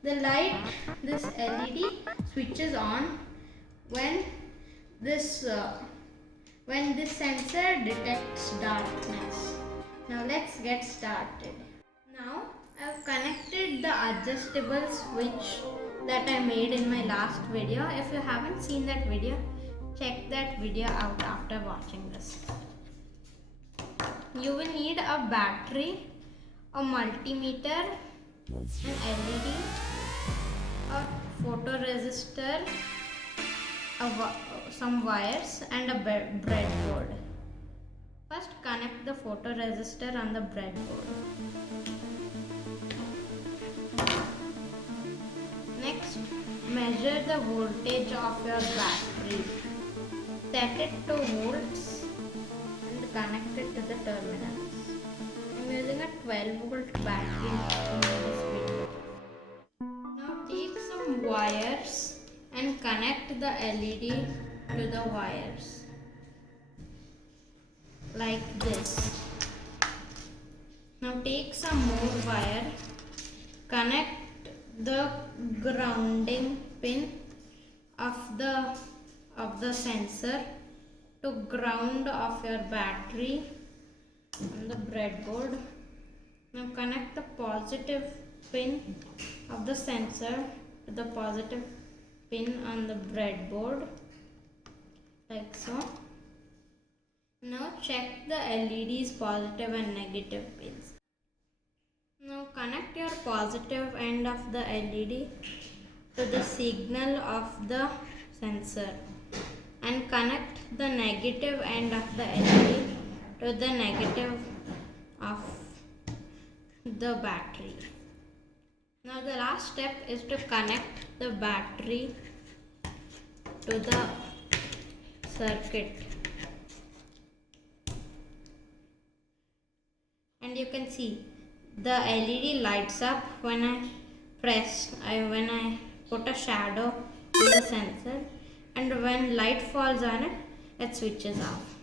The light, this LED switches on when this sensor detects darkness. Now let's get started. Now I've connected the adjustable switch that I made in my last video. If you haven't seen that video, check that video out after watching this. You will need a battery, a multimeter, an LED, a photoresistor, some wires and a breadboard. First connect the photoresistor on the breadboard. Next, measure the voltage of your battery. Set it to volts and connect it to the terminals. I'm using a 12-volt battery in this video. Now take some wires and connect the LED to the wires like this. Now take some more wire, connect the grounding pin of the sensor to ground of your battery on the breadboard. Now connect the positive pin of the sensor to the positive pin on the breadboard like so. Now check the LED's positive and negative pins. Now connect your positive end of the LED to the signal of the sensor and connect the negative end of the LED to the negative of the battery. Now the last step is to connect the battery to the circuit. And you can see the LED lights up when I put a shadow on the sensor, and when light falls on it, it switches off.